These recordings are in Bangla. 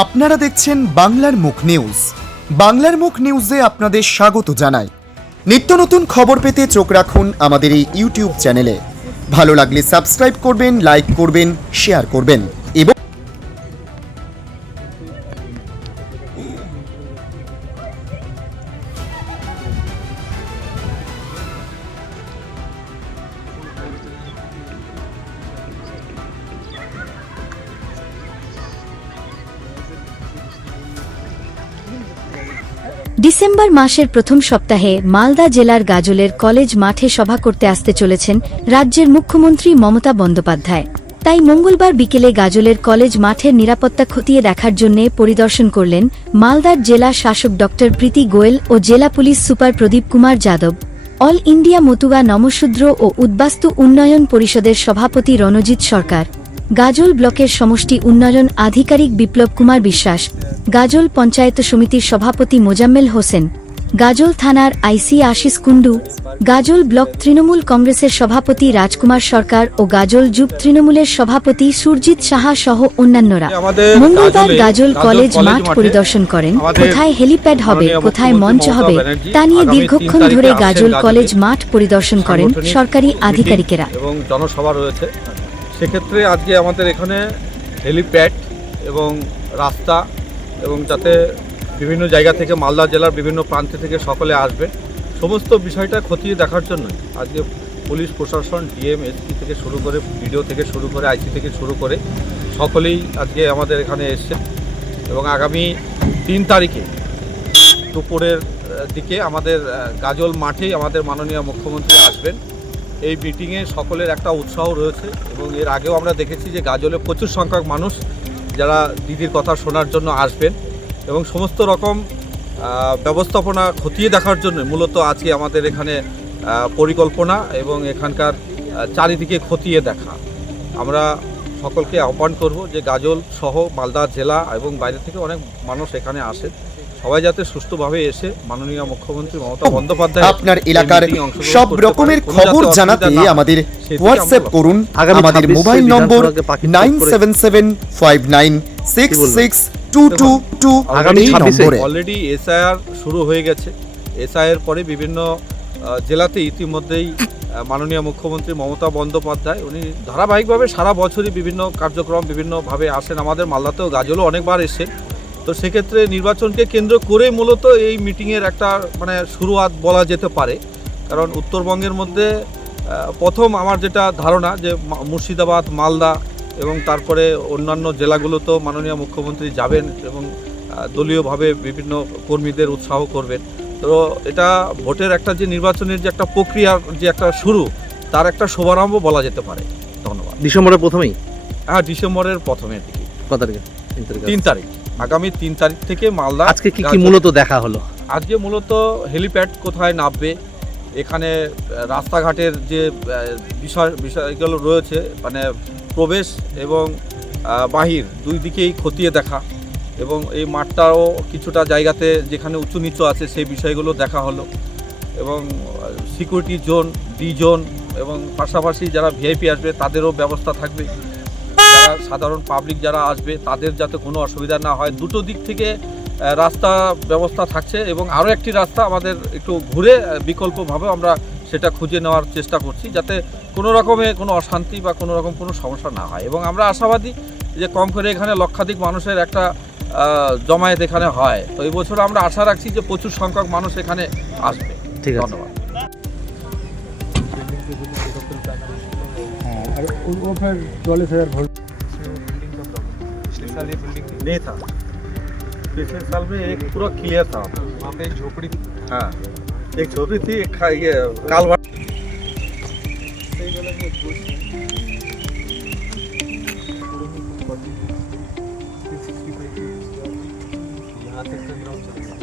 আপনারা দেখছেন বাংলার মুখ নিউজ। বাংলার মুখ নিউজে আপনাদের স্বাগত জানাই। নিত্য নতুন খবর পেতে চোখ রাখুন আমাদের এই ইউটিউব চ্যানেলে। ভালো লাগলে সাবস্ক্রাইব করবেন, লাইক করবেন, শেয়ার করবেন এবং ডিসেম্বর মাসের প্রথম সপ্তাহে মালদা জেলার গাজলের কলেজ মাঠে সভা করতে আসতে চলেছেন রাজ্যের মুখ্যমন্ত্রী মমতা বন্দ্যোপাধ্যায়। তাই মঙ্গলবার বিকেলে গাজলের কলেজ মাঠের নিরাপত্তা খতিয়ে দেখার জন্য পরিদর্শন করলেন মালদার জেলা শাসক ড প্রীতি গোয়েল ও জেলা পুলিশ সুপার প্রদীপ কুমার যাদব। অল ইন্ডিয়া মতুয়া নমশূদ্র ও উদ্বাস্তু উন্নয়ন পরিষদের সভাপতি রণজিৎ সরকার, গাজল ব্লকের সমষ্টি উন্নয়ন আধিকারিক বিপ্লব কুমার বিশ্বাস, গাজল পঞ্চায়েত সমিতির সভাপতি মোজাম্মেল হোসেন, গাজল থানার আইসি আশিস কুন্ডু, গাজল ব্লক তৃণমূল কংগ্রেসের সভাপতি রাজকুমার সরকার ও গাজল যুব তৃণমূলের সভাপতি সুরজিৎ সাহা সহ অন্যান্যরা মঙ্গলবার গাজল কলেজ মাঠ পরিদর্শন করেন। কোথায় হেলিপ্যাড হবে, কোথায় মঞ্চ হবে তা নিয়ে দীর্ঘক্ষণ ধরে গাজল কলেজ মাঠ পরিদর্শন করেন সরকারি আধিকারিকেরা। এবং জনসভা রয়েছে, সেক্ষেত্রে আজকে আমাদের এখানে হেলিপ্যাড এবং রাস্তা এবং যাতে বিভিন্ন জায়গা থেকে মালদা জেলার বিভিন্ন প্রান্ত থেকে সকলে আসবে, সমস্ত বিষয়টা খতিয়ে দেখার জন্য আজকে পুলিশ প্রশাসন, ডিএম, এসপি থেকে শুরু করে ভিডিও থেকে শুরু করে আইসি থেকে শুরু করে সকলেই আজকে আমাদের এখানে এসছে। এবং আগামী 3 তারিখে দুপুরের দিকে আমাদের গাজল মাঠেই আমাদের মাননীয় মুখ্যমন্ত্রী আসবেন। এই মিটিংয়ে সকলের একটা উৎসাহ রয়েছে এবং এর আগেও আমরা দেখেছি যে গাজলে প্রচুর সংখ্যক মানুষ যারা দিদির কথা শোনার জন্য আসবেন এবং সমস্ত রকম ব্যবস্থাপনা খতিয়ে দেখার জন্য মূলত আজকে আমাদের এখানে পরিকল্পনা এবং এখানকার চারিদিকে খতিয়ে দেখা। আমরা সকলকে আহ্বান করব যে গাজল সহ মালদা জেলা এবং বাইরে থেকে অনেক মানুষ এখানে আসে, সবাই যাতে সুষ্ঠুভাবে এসে মাননীয় মুখ্যমন্ত্রী মমতা বন্দ্যোপাধ্যায় আপনার এলাকার সব রকমের খবর জানাতে আমাদের হোয়াটসঅ্যাপ করুন। আমাদের মোবাইল নম্বর 9775966222 আগামী অলরেডি এসআইআর শুরু হয়ে গেছে। এসআইআর পরে বিভিন্ন জেলাতে ইতিমধ্যেই মাননীয় মুখ্যমন্ত্রী মমতা বন্দ্যোপাধ্যায় উনি ধারাবাহিকভাবে সারা বছরই বিভিন্ন কার্যক্রম বিভিন্নভাবে আসেন। আমাদের মালদাতেও গাজলও অনেকবার এসে, তো সেক্ষেত্রে নির্বাচনকে কেন্দ্র করে মূলত এই মিটিংয়ের একটা শুরুয়াত বলা যেতে পারে। কারণ উত্তরবঙ্গের মধ্যে প্রথম আমার যেটা ধারণা যে মুর্শিদাবাদ, মালদা এবং তারপরে অন্যান্য জেলাগুলোতেও মাননীয় মুখ্যমন্ত্রী যাবেন এবং দলীয়ভাবে বিভিন্ন কর্মীদের উৎসাহ করবেন। তো এটা ভোটের একটা যে নির্বাচনের যে একটা প্রক্রিয়ার যে একটা শুরু, তার একটা শুভারম্ভ বলা যেতে পারে। ধন্যবাদ। ডিসেম্বরের প্রথমেই? হ্যাঁ, ডিসেম্বরের প্রথমের দিকে। কত তারিখে? 3 তারিখ। আগামী 3 তারিখ থেকে মালদা। আজকে কি মূলত দেখা হলো? আজকে মূলত হেলিপ্যাড কোথায় নামবে, এখানে রাস্তাঘাটের যে বিষয়গুলো রয়েছে, মানে প্রবেশ এবং বাহির দুই দিকেই খতিয়ে দেখা এবং এই মাঠটাও কিছুটা জায়গাতে যেখানে উঁচু নিচু আছে সেই বিষয়গুলো দেখা হলো এবং সিকিউরিটি জোন, ডি জোন এবং পাশাপাশি যারা ভিআইপি আসবে তাদেরও ব্যবস্থা থাকবে। যারা সাধারণ পাবলিক যারা আসবে তাদের যাতে কোনো অসুবিধা না হয়, দুটো দিক থেকে রাস্তা ব্যবস্থা থাকছে এবং আরও একটি রাস্তা আমাদের একটু ঘুরে বিকল্পভাবে আমরা সেটা খুঁজে নেওয়ার চেষ্টা করছি, যাতে কোনো রকমে কোনো অশান্তি বা কোনো রকম কোনো সমস্যা না হয়। এবং আমরা আশাবাদী যে কম করে এখানে লক্ষাধিক মানুষের একটা জমায়েত এখানে হয়। তো এই বছর আমরা আশা রাখছি যে প্রচুর সংখ্যক মানুষ এখানে আসবে। ঠিক আছে, ধন্যবাদ। नहीं था, पिछले साल में एक पूरा क्लियर था। वहाँ पे एक झोपड़ी थी। हाँ, एक झोपड़ी थी, एक ये कालवा। यहाँ तक का ग्राउंड चलता है।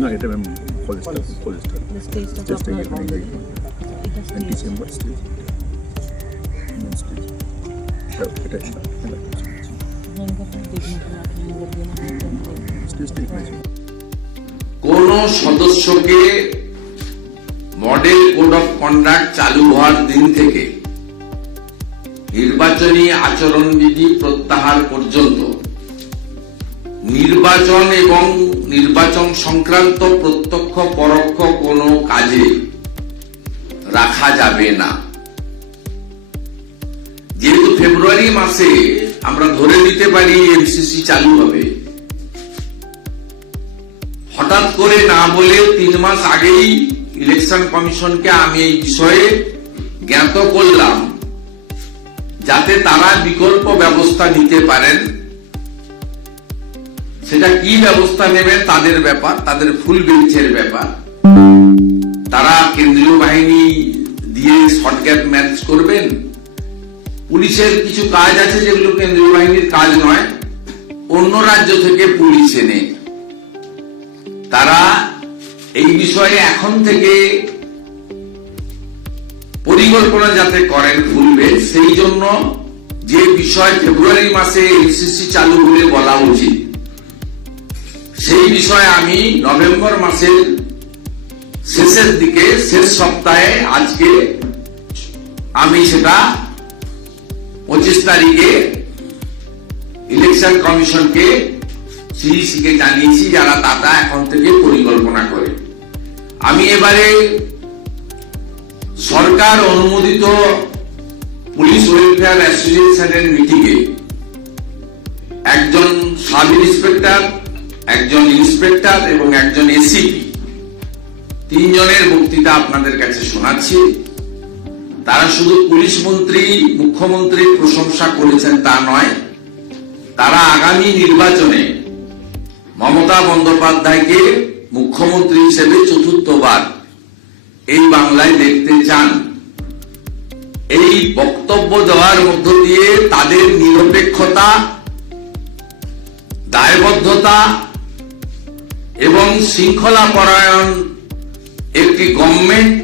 No, এটা ma'am polyester testing December stage এটা স্টেজ ঠিক আছে। কোন সদস্যকে মডেল কোড অফ কন্ডাক্ট চালু হওয়ার দিন থেকে নির্বাচনী আচরণবিধি প্রত্যাহার পর্যন্ত নির্বাচন এবং নির্বাচন সংক্রান্ত প্রত্যক্ষ পরোক্ষ কোনো কাজে রাখা যাবে না। যেহেতু ফেব্রুয়ারি মাসে আমরা ধরে নিতে পারি এমসিসি চালু হবে, হঠাৎ করে না বলে 3 মাস আগেই ইলেকশন কমিশনকে আমি এই বিষয়ে জ্ঞাত করলাম, যাতে তারা বিকল্প ব্যবস্থা নিতে পারেন। সেটা কি ব্যবস্থা নেবেন তাদের ব্যাপার, তাদের ফুল বেঞ্চের ব্যাপার। তারা কেন্দ্রীয় বাহিনী দিয়ে শর্টগ্যাপ ম্যানেজ করবেন, পুলিশের কিছু কাজ আছে যেগুলো কেন্দ্রীয় বাহিনীর কাজ নয়, অন্য রাজ্য থেকে পুলিশ এনে তারা এই বিষয়ে এখন থেকে পরিকল্পনা যাতে করেন ফুল বেঞ্চ, সেই জন্য যে বিষয় ফেব্রুয়ারি মাসে এমসিসি চালু বলে বলা উচিত, সেই বিষয়ে আমি নভেম্বর মাসের শেষের দিকে, শেষ সপ্তাহে, আজকে আমি সেটা 25 তারিখে ইলেকশন কমিশনকে, সিইসি কে জানিয়েছি, যারা তারা এখন থেকে পরিকল্পনা করে। আমি এবারে সরকার অনুমোদিত পুলিশ ওয়েলফেয়ার অ্যাসোসিয়েশনের মিটিংয়ে একজন সাব ইন্সপেক্টর, একজন ইন্সপেক্টর এবং একজন এসিপি, 3 জনের বক্তৃতা আপনাদের কাছে শোনাচ্ছি। তারা শুধু পুলিশ মন্ত্রী, মুখ্যমন্ত্রীর প্রশংসা করেছেন তা নয়, তারা আগামী নির্বাচনে মমতা বন্দ্যোপাধ্যায়কে মুখ্যমন্ত্রী হিসেবে 4র্থবার এই বাংলায় দেখতে চান। এই বক্তব্য দেওয়ার মধ্য দিয়ে তাদের নিরপেক্ষতা, দায়বদ্ধতা এবং শৃঙ্খলা পরায়ণ একটি গভর্নমেন্ট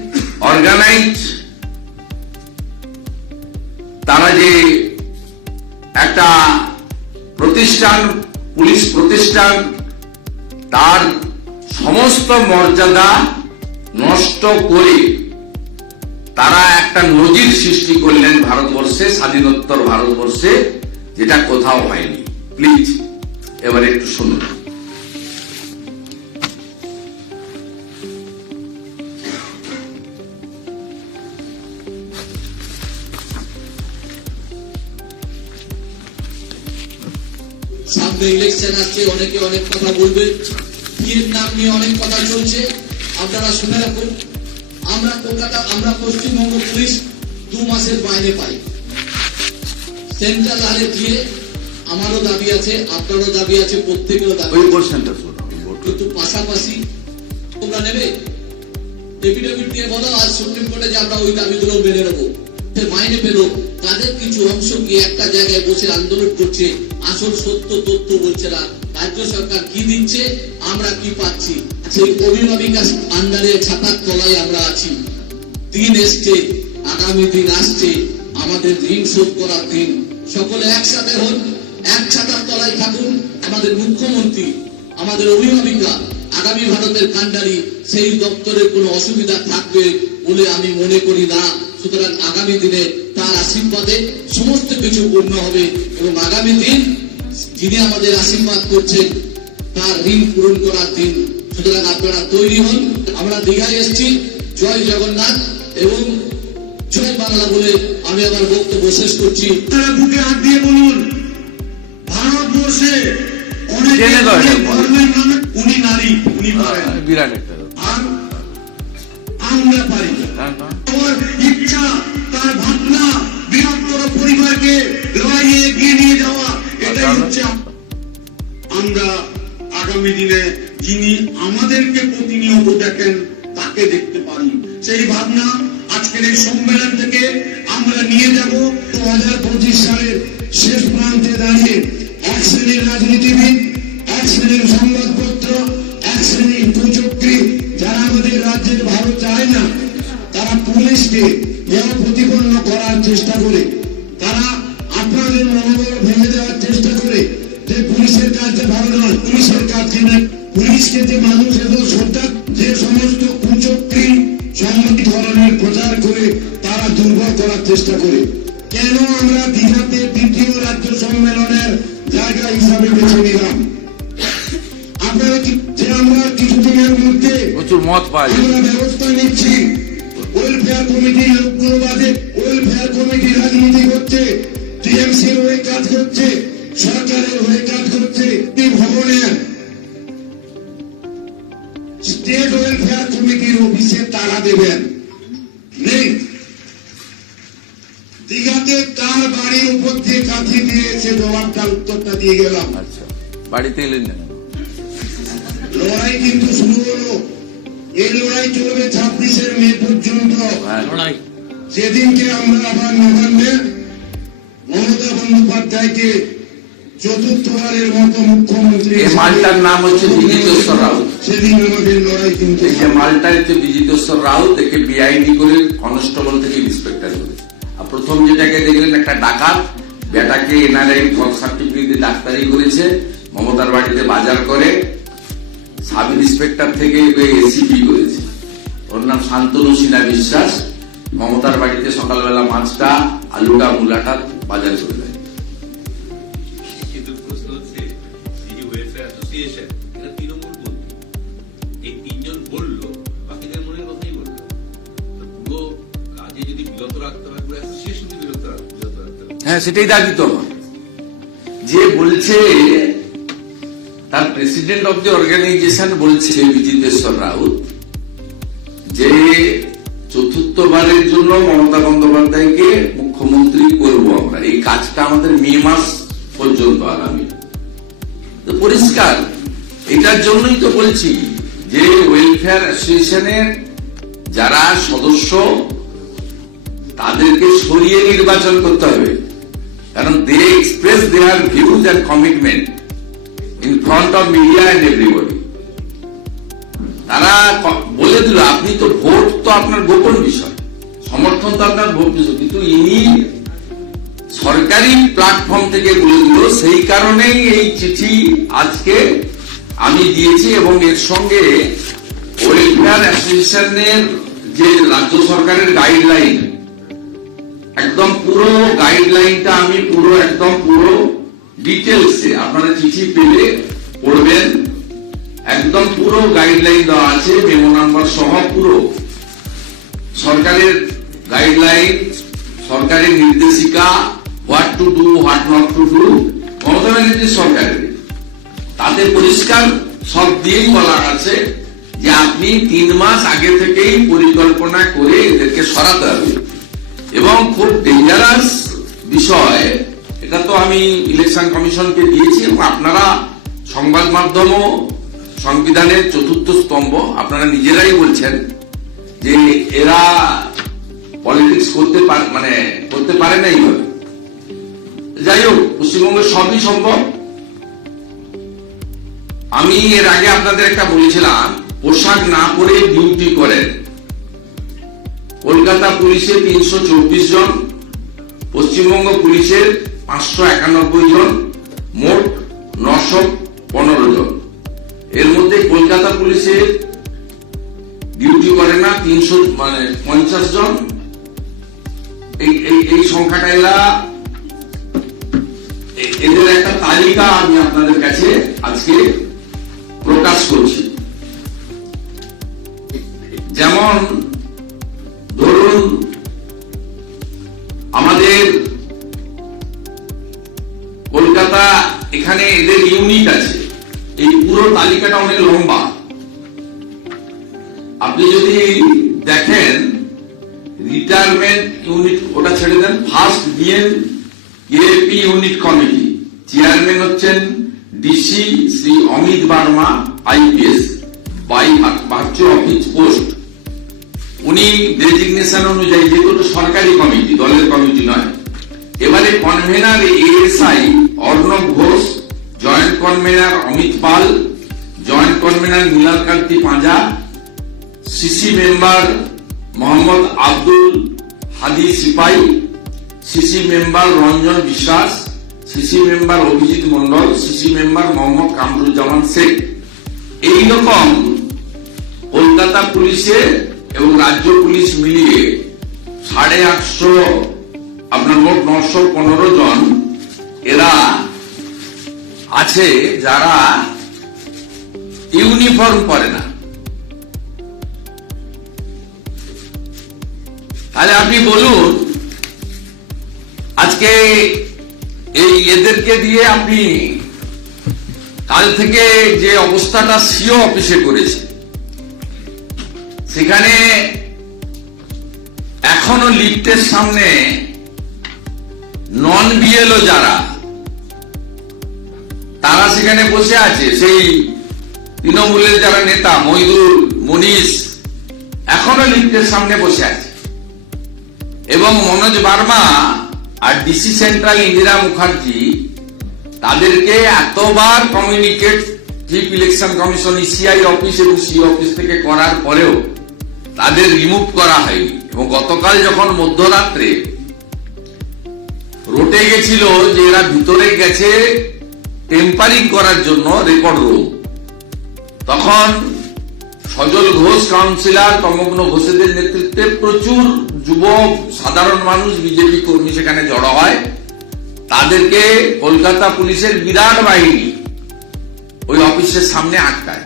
অর্গানাইজ, তারা যে একটা প্রতিষ্ঠান, পুলিশ প্রতিষ্ঠান, তার সমস্ত মর্যাদা নষ্ট করে তারা একটা নজির সৃষ্টি করলেন ভারতবর্ষে, স্বাধীনোত্তর ভারতবর্ষে, যেটা কোথাও হয়নি। প্লিজ এবার একটু শুনুন। সামনে ইলেকশন আসছে, অনেকে অনেক কথা বলবে, বিয়ের নাম নিয়ে অনেক কথা চলছে। আপনারা শুনে রাখুন, আমরা কলকাতা, আমরা পশ্চিমবঙ্গ পুলিশ 2 মাসের বাইরে পাই। সেন্ট্রাল লালে দিয়ে আমারও দাবি আছে, আপনারও দাবি আছে, প্রত্যেকেরও দাবি আছে, কিন্তু পাশাপাশি তোমরা নেবে ডেভিডেভিড দিয়ে বলো আজ সুপ্রিম কোর্টে যে আমরা ওই দাবিগুলো মেনে নেবো, মাইনে পেলো। তাদের কিছু অংশ কি একটা জায়গায় বসে আন্দোলন করছে, আসল সত্য তথ্য বলছে না। রাজ্য সরকার কি দিচ্ছে, আমরা কি পাচ্ছি, সেই অভিভাবিকার আন্ডারে ছাতার তলায় আমরা আছি। দিন এসছে, আগামী দিন আসছে, আমাদের ঋণ শোধ করার দিন। সকলে একসাথে হন, এক ছাতার তলায় থাকুন। আমাদের মুখ্যমন্ত্রী, আমাদের অভিভাবিকা, আগামী ভারতের কান্ডারি, সেই দপ্তরের কোনো অসুবিধা থাকবে বলে আমি মনে করি না। সুতরাং আগামী দিনে তার আশীর্বাদে সমস্ত কিছু পূর্ণ হবে এবং আগামী দিন যিনি আমাদের আশীর্বাদ করছেন তার ঋণ পূরণ করার দিন। সুতরাং আপনারা তৈরি হন। আমরা দীঘায় এসেছি, জয় জগন্নাথ এবং জয় বাংলা বলে আমি আমার বক্তব্য শেষ করছি। বুকে হাত দিয়ে বলুন, ভারতবর্ষে অনেক ধর্মের নামে উনি নারী, উনি পারেন, আর আমরা পারি। আমার ইচ্ছা, তার ভাবনা, বৃহত্তর পরিবারকে লড়াইয়ে এগিয়ে নিয়ে যাওয়া, এটাই হচ্ছে আমরা আগামী দিনে যিনি আমাদেরকে প্রতিনিয়ত দেখেন তাকে দেখতে পারি। সেই ভাবনা আজকের এই সম্মেলন থেকে আমরা নিয়ে যাব। 2025 সালের শেষ প্রান্তে দাঁড়িয়ে এক শ্রেণীর রাজনীতিবিদ, এক শ্রেণীর সংবাদপত্র, এক শ্রেণীর কুচক্রী, যারা আমাদের রাজ্যের ভালো চায় না, তারা পুলিশকে প্রতিপন্ন করার চেষ্টা করে, তারা আপনাদের মনোবল ভেঙে দেওয়ার চেষ্টা করে যে পুলিশের কাজ যে ভালো নয়, পুলিশের কাজ যে পুলিশকে যে মানুষ এত করে তারা দুর্বল করার চেষ্টা করে। কেন আমরা দীঘাতে দ্বিতীয় রাজ্য সম্মেলনের জায়গা হিসাবে বেছে নিলাম? আপনারা যে আমরা কিছুদিনের মধ্যে প্রচুর মত পাওয়া যায়। আমরা ব্যবস্থা নিচ্ছি। ওয়েলফেয়ার কমিটির লোকগুলো বাদে ওয়েলফেয়ার কমিটি রাজনীতি করছে, টিএমসির হয়ে কাজ করছে, সরকারের হয়ে কাজ করছে। এই ভবনের স্টেট ওয়েলফেয়ার কমিটির অফিসে তারা দেবেন নেই। দীঘাতে কার বাড়ির উপর দিয়ে কাঁথি দিয়েছে জবাবটার উত্তরটা দিয়ে গেলাম। আচ্ছা, বাড়িতে এলেন না? লড়াই কিন্তু শুরু হলো। এই লড়াই চলবে 26 মে পর্যন্ত। সেদিনকে আমরা আবার নবান্নে মমতা বন্দ্যোপাধ্যায়কে চতুর্থবারের মতো মুখ্যমন্ত্রী, এই মালটার নাম হচ্ছে বিজিতেশ্বর রাউত। সেদিন আমাদের লড়াই কিন্তু এই যে মালটা হচ্ছে বিজিতেশ্বর রাউত, একে বিআইডি করে কনস্টেবল থেকে ইন্সপেক্টর করেছে। আর প্রথম যেটাকে দেখলেন একটা ডাকাত, বেটাকে এনআরআই সার্টিফিকেট দিয়ে ডাক্তারি করেছে, মমতার বাড়িতে বাজার করে, সাব ইন্সপেক্টর থেকে এসিপি করেছে। ওর নাম শান্তনু সিনহা বিশ্বাস। মমতার বাড়িতে সকালবেলা মাছটা, আলুটা, মূলাটা বাজার করে দেয়। কিন্তু প্রশ্ন হচ্ছে সিটি ওয়েলফেয়ার অ্যাসোসিয়েশন এটা তৃণমূল বলল, এই তিনজন বললো, বাকিদের মনের কথাই বললো। তো পুরো কাজে যদি বিরত রাখতে হয়, পুরো অ্যাসোসিয়েশন বিরত রাখতে হবে। হ্যাঁ, সেটাই দাবি তো আমার। যে বলছে তার প্রেসিডেন্ট অফ দি অর্গানাইজেশন বলছে বিজিতেশ্বর রাউত যে চতুর্থবারের জন্য মমতা বন্দ্যোপাধ্যায়কে মুখ্যমন্ত্রী করব আমরা। এই কাজটা আমাদের মে মাস পর্যন্ত আগামী। তো পরিষ্কার, এটার জন্যই তো বলছি যে ওয়েলফেয়ার অ্যাসোসিয়েশনের যারা সদস্য তাদেরকে সরিয়ে নির্বাচন করতে হবে। কারণ they express their views and commitment in front of media and everybody. তারা বলে দিল আপনি তো ভোট তো আপনার গোপন বিষয়, সমর্থন তো আপনার ভোট বিষয়, কিন্তু ইনি সরকারি প্ল্যাটফর্ম থেকে বলে দিল। সেই কারণেই এই চিঠি আজকে আমি দিয়েছি এবং এর সঙ্গে ওয়েলফেয়ার অ্যাসোসিয়েশনের যে রাজ্য সরকারের গাইডলাইন, একদম পুরো গাইডলাইনটা আমি পুরো ডিটেলসে আপনারা চিঠি পেলে পড়বেন। একদম পুরো গাইডলাইন দেওয়া আছে, মেমো নাম্বার সহ পুরো সরকারের গাইডলাইন, সরকারের নির্দেশিকা, what to do, what not to do, Mamata ব্যানার্জির সরকারের। তাতে পরিষ্কার সব দিয়েই বলা আছে যে আপনি 3 মাস আগে থেকেই পরিকল্পনা করে এদেরকে সরাতে হবে। এবং খুব ডেঞ্জারাস বিষয়, এটা তো আমি ইলেকশন কমিশনকে দিয়েছি এবং আপনারা সংবাদ মাধ্যমও সংবিধানের 4th স্তম্ভ, আপনারা নিজেরাই বলছেন যে এরা পলিটিক্স করতে পারে না এইভাবে। যাই হোক, পশ্চিমবঙ্গের সবই সম্ভব। আমি এর আগে আপনাদের একটা বলেছিলাম, পোশাক না পরে ডিউটি করেন। কলকাতা পুলিশে 324 জন, পশ্চিমবঙ্গ পুলিশের 591 জন, মোট 915 জন। এর মধ্যে কলকাতা পুলিশের ডিউটি করে না 350 জন। এই সংখ্যাটা এদের একটা তালিকা আমি আপনাদের কাছে আজকে প্রকাশ করছি। যেমন ধরুন, আমাদের কলকাতা, এখানে এদের ইউনিট আছে। এই পুরো তালিকাটা অনেক লম্বা। আপনি যদি দেখেন, রিটায়ারমেন্ট ইউনিট ওটা ছেড়ে দেন, first BN AP unit committee chairman হচ্ছেন DC Shri Amit Barma IPS, by virtual office post. উনি ডেজিগনেশন অনুযায়ী, যেহেতু সরকারি কমিটি, দলের কমিটি নয়। এবারে convener ASI Arnab Ghosh, joint convener Amit Pal, joint convener Nilakanti Panja, CC member Mohammad Abdul Hadi Sipai, CC member Ranjan Biswas, CC member Abhijit Mondal, CC member Mohammad Kamruzzaman Sheikh. এইরকম কলকাতা পুলিশে এবং রাজ্য পুলিশ মিলিয়ে 850 আপনার মোট 915 জন এরা আছে যারা ইউনিফর্ম পরে না। তাহলে আপনি বলুন আজকে এই এদেরকে দিয়ে আপনি কাল থেকে যে অবস্থাটা সিও অফিসে করেছে, সেখানে এখনো লিফটের সামনে নন বিএলও যারা তারা সেখানে বসে আছে, সেই তৃণমূলের যারা নেতা মইদুল, মনীষ এখনো লিফটের সামনে বসে আছে। এবং মনোজ বার্মা আর ডিসি সেন্ট্রাল ইন্দিরা মুখার্জি তাদেরকে এতবার communicate chief election commission ECI office এবং সিও অফিস থেকে করার পরেও তাদের রিমুভ করা হয়নি। এবং গতকাল যখন মধ্যরাত্রে রোটে গেছিল যে এরা ভিতরে গেছে টেম্পারিং করার জন্য রেকর্ড রুম, তখন সজল ঘোষ কাউন্সিলর, তমগ্ন ঘোষেদের নেতৃত্বে প্রচুর যুবক সাধারণ মানুষ বিজেপি কর্মী সেখানে জড়ো হয়। তাদেরকে কলকাতা পুলিশের বিরাট বাহিনী ওই অফিসের সামনে আটকায়।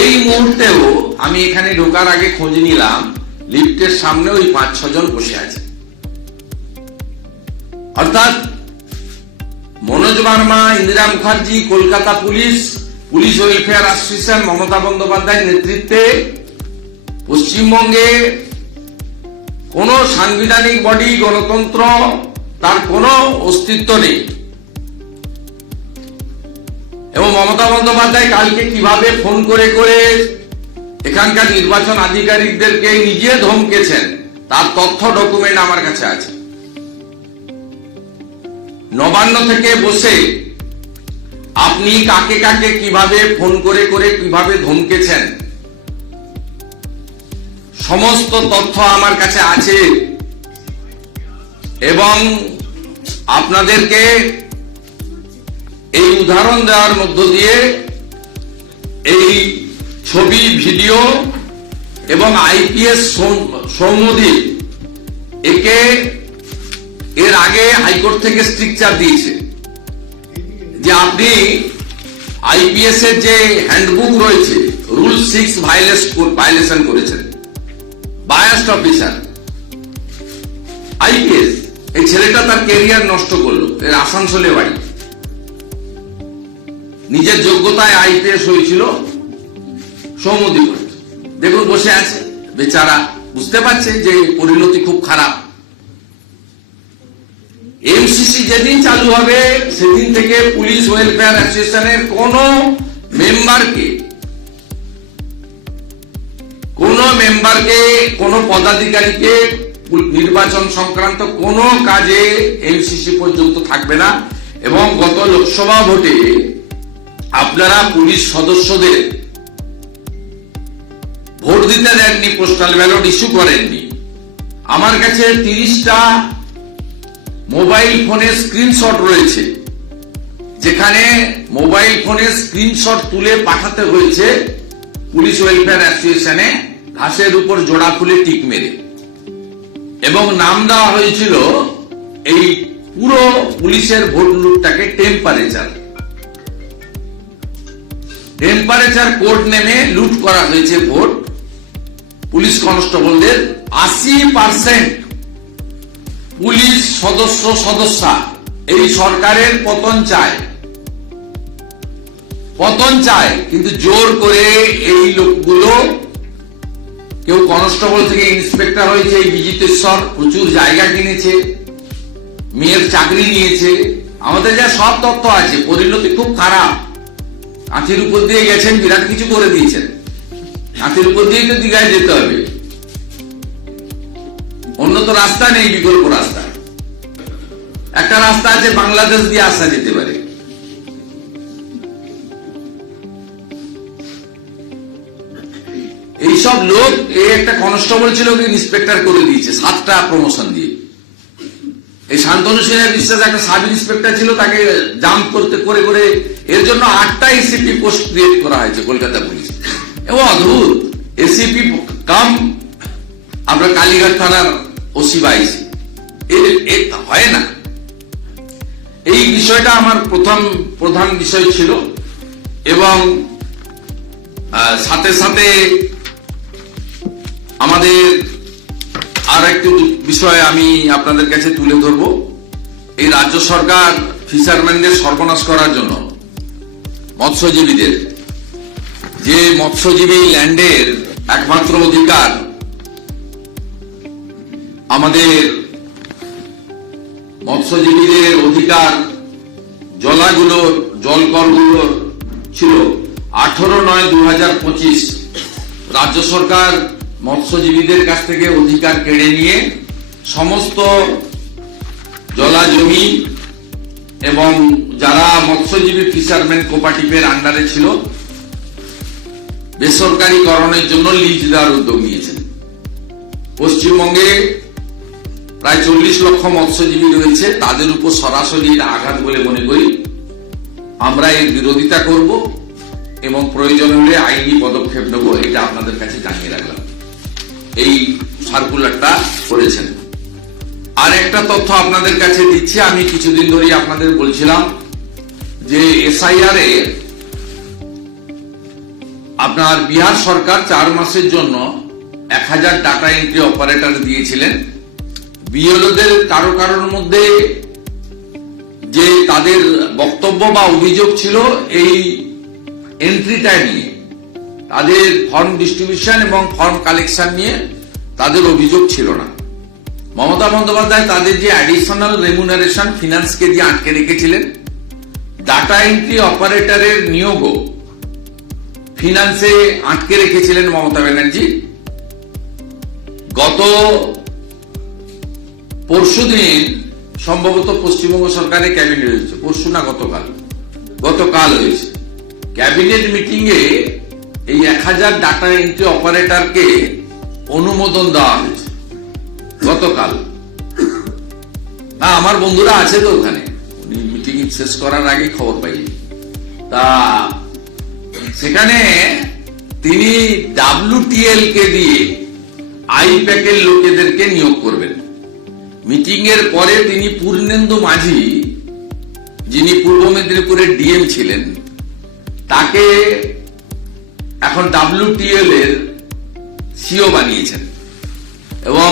এই মুহূর্তেও আমি এখানে ঢোকার আগে খোঁজ নিলাম, লিফটের সামনে ওই 5-6 জন বসে আছে। অর্থাৎ Manoj Burma, Indira Mukherjee, Kolkata police, police welfare association, Mamata বন্দ্যোপাধ্যায়ের নেতৃত্বে পশ্চিমবঙ্গে কোন সাংবিধানিক বডি, গণতন্ত্র তার কোনো অস্তিত্ব নেই। এবং মমতা বন্দ্যোপাধ্যায় কালকে কিভাবে ফোন করে করে এখানকার নির্বাচন আধিকারিকদেরকে নিজে ধমকেছেন তার তথ্য ডকুমেন্ট আমার কাছে আছে। নবান্ন থেকে বসে আপনি কাকে কাকে কিভাবে ফোন করে করে কিভাবে ধমকেছেন সমস্ত তথ্য আমার কাছে আছে। এবং আপনাদেরকে এই উদাহরণ দেওয়ার মধ্য দিয়ে এই ছবি, ভিডিও এবং আইপিএস সৌম্যদীপ একে এর আগে হাইকোর্ট থেকে স্ট্রিকচার দিয়েছে যে আপনি আইপিএস এর যে হ্যান্ডবুক রয়েছে রুল 6 ভায়োলেশন করেছেন। বায়াস্ট অফিসার আইপিএস, এই ছেলেটা তার ক্যারিয়ার নষ্ট করলো। এর আসানসোলে বাড়ি, নিজের যোগ্যতায় আইপিএস হয়েছিল, সৌম্যদীপ দেখুন বসে আছে বেচারা, বুঝতে পারছে যে পরিণতি খুব খারাপ। এমসিসি যেদিন চালু হবে সেদিন থেকে পুলিশ ওয়েলফেয়ার অ্যাসোসিয়েশনের কোন মেম্বারকে, কোন পদাধিকারীকে নির্বাচন সংক্রান্ত কোন কাজে এমসিসি পর্যন্ত থাকবে না। এবং গত লোকসভা ভোটে আপনারা পুলিশ সদস্যদের ভোট দিতে দেননি, পোস্টাল ব্যালট ইস্যু করেননি। আমার কাছে 30টা মোবাইল ফোনের স্ক্রিনশট রয়েছে, যেখানে মোবাইল ফোনের স্ক্রিনশট তুলে পাঠাতে হয়েছে পুলিশ ওয়েলফেয়ার অ্যাসোসিয়েশনে ঘাসের উপর জোড়া ফুলে টিক মেরে। এবং নাম দেওয়া হয়েছিল এই পুরো পুলিশের ভোট লুটটাকে টেম্পারেচার কোড নেমে লুট করা হয়েছে ভোট। পুলিশ কনস্টেবলদের 80% পুলিশ সদস্যা এই সরকারের পতন চায়, কিন্তু জোর করে এই লোকগুলো, কেউ কনস্টেবল থেকে ইন্সপেক্টর হয়েছে, এই বিজিতেশ্বর প্রচুর জায়গা কিনেছে, মেয়ের চাকরি নিয়েছে। আমাদের যা সব তথ্য আছে, পরিণতি খুব খারাপ। কাঁথির উপর দিয়ে গেছেন, বিরাট কিছু করে দিয়েছেন। কাঁথির উপর দিয়ে তো দীঘায় যেতে হবে, অন্য তো রাস্তা নেই, বিকল্প রাস্তা। একটা রাস্তা আছে বাংলাদেশ দিয়ে আসা যেতে পারে। এইসব লোক, একটা কনস্টেবল ছিল ইন্সপেক্টর করে দিয়েছে 7টা প্রমোশন দিয়ে। এই শান্তনু সিনহা বিশ্বাস একটা সাব ইন্সপেক্টর ছিল, তাকে জাম্প করতে করে করে এর জন্য 8টা এসিপি পোস্ট ক্রিয়েট করা হয়েছে কলকাতা পুলিশ। এবং অদ্ভুত, এসিপি কাম আপনার কালীঘাট থানার ওসি বা আইসি, এর হয় না। এই বিষয়টা আমার প্রধান বিষয় ছিল। এবং সাথে সাথে আমাদের আর একটি বিষয় আমি আপনাদের কাছে তুলে ধরব। এই রাজ্য সরকার ফিশারম্যানদের সর্বনাশ করার জন্য মৎস্যজীবীদের, যে মৎস্যজীবী ল্যান্ডের একমাত্র অধিকার আমাদের মৎস্যজীবীদের অধিকার, জলকরগুলো ছিল 18/9/2025 রাজ্য সরকার মৎস্যজীবীদের কাছ থেকে অধিকার কেড়ে নিয়ে সমস্ত জলাজমি এবং যারা মৎস্যজীবী ফিশারম্যান কোঅপারেটিভের আন্ডারে ছিল বেসরকারীকরণের জন্য লিজ দেওয়ার উদ্যোগ নিয়েছেন। পশ্চিমবঙ্গে প্রায় 40 লক্ষ মৎস্যজীবী রয়েছে, তাদের উপর সরাসরি আঘাত বলে মনে করি। আমরা এর বিরোধিতা করব এবং প্রয়োজন হলে আইনি পদক্ষেপ নেব, এটা আপনাদের কাছে জানিয়ে রাখলাম। এই সার্কুলারটা করেছেন। আর একটা তথ্য আপনাদের কাছে দিচ্ছি, আমি কিছুদিন ধরেই আপনাদের বলছিলাম যে এসআইআর এ আপনার বিহার সরকার 4 মাসের জন্য 1000 ডাটা এন্ট্রি অপারেটর দিয়েছিলেন। বিএলওদের কারোর মধ্যে যে তাদের বক্তব্য বা অভিযোগ ছিল এই এন্ট্রিটা নিয়ে, তাদের ফর্ম ডিস্ট্রিবিউশন এবং ফর্ম কালেকশন নিয়ে তাদের অভিযোগ ছিল না। মমতা বন্দ্যোপাধ্যায় তাদের যে অ্যাডিশনাল রেমুনারেশন ফিনান্সকে দিয়ে আটকে রেখেছিলেন, ডাটা এন্ট্রি অপারেটরের নিয়োগও ফিনান্সে আটকে রেখেছিলেন মমতা ব্যানার্জি। গত পরশুদিন সম্ভবত পশ্চিমবঙ্গ সরকারের ক্যাবিনেট হয়েছে, পরশু না গতকাল হয়েছে। ক্যাবিনেট মিটিং এ এই 1000 ডাটা এন্ট্রি অপারেটরকে অনুমোদন দেওয়া হয়েছে গতকাল। আমার বন্ধুরা আছে তো ওখানে, উনি মিটিং শেষ করার আগে খবর পাই। তা সেখানে তিনি WTL কে দিয়ে আইপ্যাকের লোকেদেরকে নিয়োগ করবেন। মিটিং এর পরে তিনি পূর্ণেন্দু মাঝি, যিনি পূর্ব মেদিনীপুরের ডিএম ছিলেন, তাকে এখন WTL এর সিও বানিয়েছেন। এবং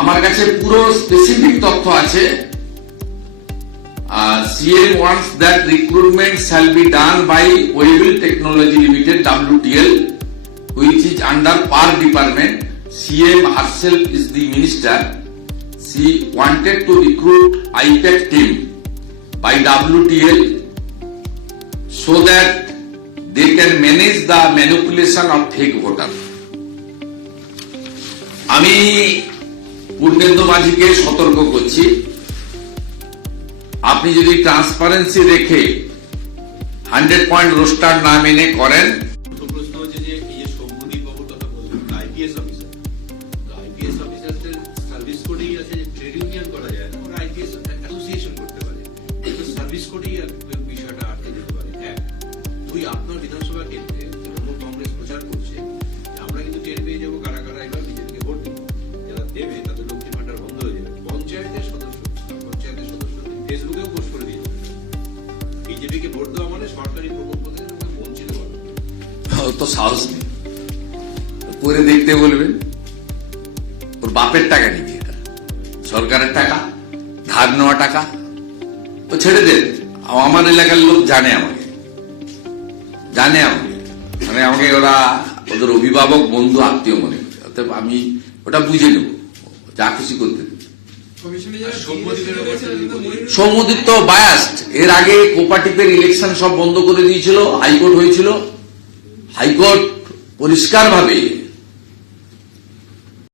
আমার কাছে পুরো স্পেসিফিক তথ্য আছে। CM wants that recruitment shall be done by Waybill Technology Limited WTL, which is under per department. CM herself is the minister. She wanted to recruit IPAC team by WTL so that they can manage the manipulation of fake voter. আমি পূর্ণেন্দু মাঝিকে সতর্ক করছি, আপনি যদি ট্রান্সপারেন্সি রেখে 100 পয়েন্ট রোস্টার না মেনে করেন। প্রশ্ন হচ্ছে যে এই যে সৌম্যদীপ বাবুর কথা বললেন, আইপিএস অফিসার, আইপিএস অফিসারদের সার্ভিস কোডেই আছে যে ট্রেড ইউনিয়ন করা যায় না, ওরা আইপিএস অ্যাসোসিয়েশন করতে পারে, কিন্তু সার্ভিস কোডেই বিষয়টা আটকে দিতে পারে। 1, 2, আপনার বিধানসভা কেন্দ্রে তৃণমূল কংগ্রেস প্রচার করছে আমরা কিন্তু টের পেয়ে যাবো কারা কারা এবার বিজেপিকে ভোট দেবে, যারা দেবে তাদের লক্ষ্মী ভান্ডার বন্ধ হয়ে যাবে। পঞ্চায়েতের সদস্য ফেসবুকেও পোস্ট করে দিয়েছে বিজেপিকে ভোট দেওয়া মানে সরকারি প্রকল্প থেকে বঞ্চিত করা। তো সাহস নেই, করে দেখতে বলবেন। ওর বাপের টাকা নিবি, এটা সরকারের টাকা, ধার নেওয়া টাকা, তো ছেড়ে দেন। আমার এলাকার লোক জানে আমাকে, মানে আমাকে ওরা ওদের অভিভাবক, বন্ধু, আত্মীয় মনে করে। অতএব আমি ওটা বুঝে নেব, যা খুশি করতে দেব। সৌম্যদীপ তো বায়াস্ট। এর আগে কোঅপারেটিভের ইলেকশন সব বন্ধ করে দিয়েছিল, হাইকোর্ট হয়েছিল। হাইকোর্ট পরিষ্কারভাবে